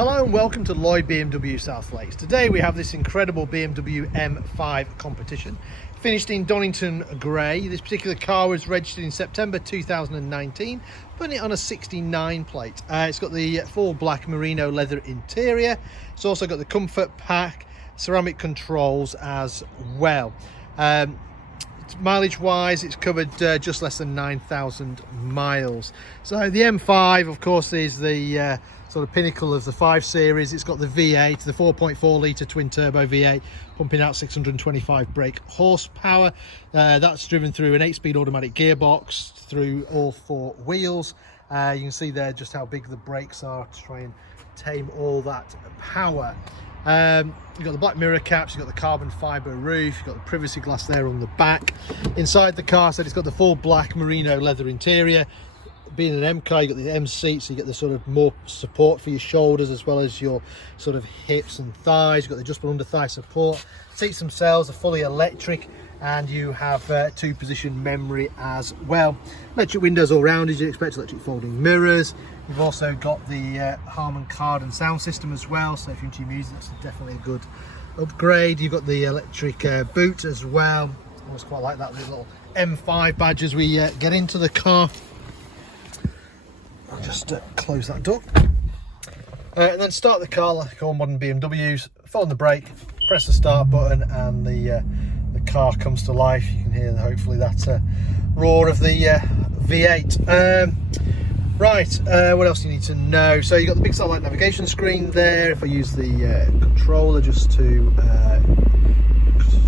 Hello and welcome to Lloyd BMW South Lakes. Today we have this incredible BMW M5 Competition, finished in Donington Grey. This particular car was registered in September 2019, putting it on a 69 plate. It's got the full black merino leather interior. It's also got the comfort pack, ceramic controls as well. Mileage wise, it's covered just less than 9,000 miles. So the M5 of course is the sort of pinnacle of the 5 Series. It's got the V8, the 4.4 litre twin turbo V8, pumping out 625 brake horsepower. That's driven through an 8-speed automatic gearbox through all 4 wheels. You can see there just how big the brakes are to try and tame all that power. You've got the black mirror caps, you've got the carbon fibre roof, you've got the privacy glass there on the back. Inside the car, so it's got the full black merino leather interior. Being an M car, you've got the M seat, so you get the sort of more support for your shoulders as well as your sort of hips and thighs. You've got the adjustable under thigh support. Seats themselves are fully electric, and you have 2-position memory as well. Electric windows all round as you'd expect, electric folding mirrors. You've also got the Harman Kardon sound system as well, so if you're into your music, that's definitely a good upgrade. You've got the electric boot as well. I always quite like that little M5 badge as we get into the car. I'll just close that door. And then start the car like all modern BMWs. Follow the brake, press the start button, and the car comes to life. You can hear hopefully that roar of the V8. What else do you need to know? So you've got the big satellite navigation screen there. If I use the controller just to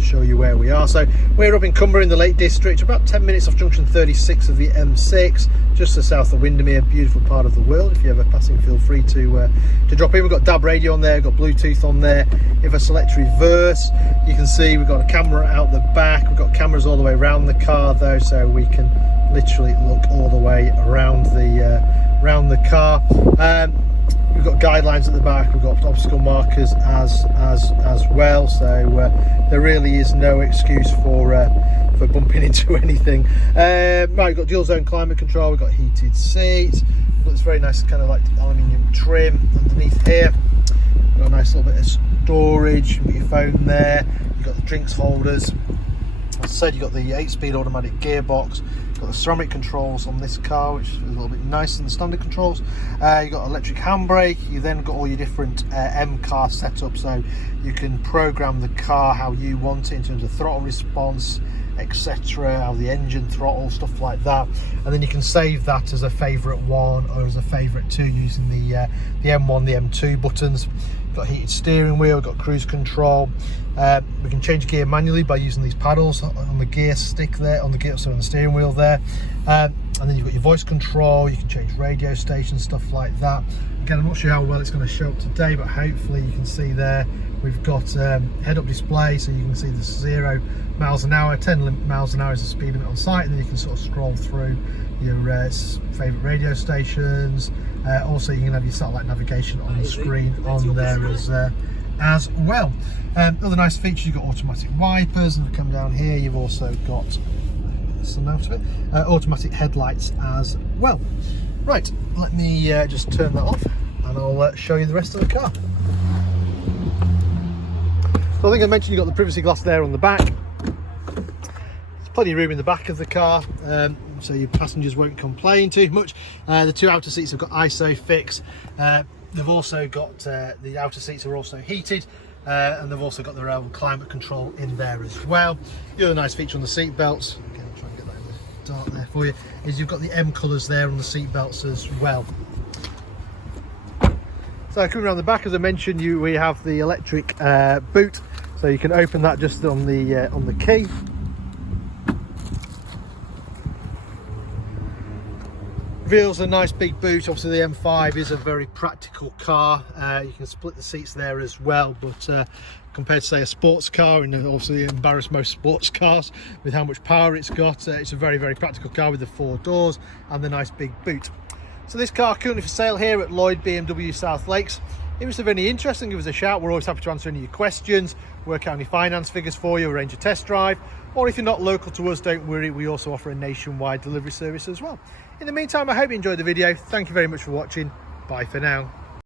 show you where we are. So we're up in Cumbria in the Lake District, about 10 minutes off junction 36 of the M6, just to the south of Windermere. Beautiful part of the world. If you're ever passing, feel free to drop in. We've got DAB radio on there, we've got Bluetooth on there. If I select reverse, you can see we've got a camera out the back. We've got cameras all the way around the car though, so we can literally look all the way around the car. We've got guidelines at the back, we've got obstacle markers as well, so there really is no excuse for bumping into anything. We've got dual zone climate control, we've got heated seats, we've got this very nice kind of like aluminium trim underneath here. We've got a nice little bit of storage, you've got your phone there, you've got the drinks holders. As I said, you've got the 8-speed automatic gearbox. Got the ceramic controls on this car, which is a little bit nicer than the standard controls. You've got electric handbrake. You then got all your different M car setup, so you can program the car how you want it in terms of throttle response, etc., how the engine throttle, stuff like that. And then you can save that as a favourite 1 or as a favourite 2 using the M1, the M2 buttons. We've got heated steering wheel, we've got cruise control. We can change gear manually by using these paddles on the gear stick there, on the steering wheel there. And then you've got your voice control, you can change radio stations, stuff like that. Again, I'm not sure how well it's going to show up today, but hopefully you can see there we've got head-up display, so you can see the 0 miles an hour, 10 miles an hour is the speed limit on site, and then you can sort of scroll through your favourite radio stations. Also, you can have your satellite navigation on the screen on there as well. Other nice features, you've got automatic wipers, and if we come down here, you've also got some out of it, automatic headlights as well. Right, let me just turn that off, and I'll show you the rest of the car. So I think I mentioned you've got the privacy glass there on the back. There's plenty of room in the back of the car, so your passengers won't complain too much. The 2 outer seats have got ISOFIX. They've also got the outer seats are also heated, and they've also got their own climate control in there as well. The other nice feature on the seat belts, again, I'll try and get that in the dark there for you, is you've got the M colours there on the seat belts as well. So coming around the back, as I mentioned, we have the electric boot, so you can open that just on the key. Reveals a nice big boot. Obviously the M5 is a very practical car. You can split the seats there as well, but compared to say a sports car, and obviously embarrass most sports cars with how much power it's got, it's a very practical car with the 4 doors and the nice big boot. So this car currently for sale here at Lloyd BMW South Lakes. If it's of any interest, then give us a shout. We're always happy to answer any of your questions, work out any finance figures for you, arrange a test drive, or if you're not local to us, don't worry, we also offer a nationwide delivery service as well. In the meantime, I hope you enjoyed the video. Thank you very much for watching. Bye for now.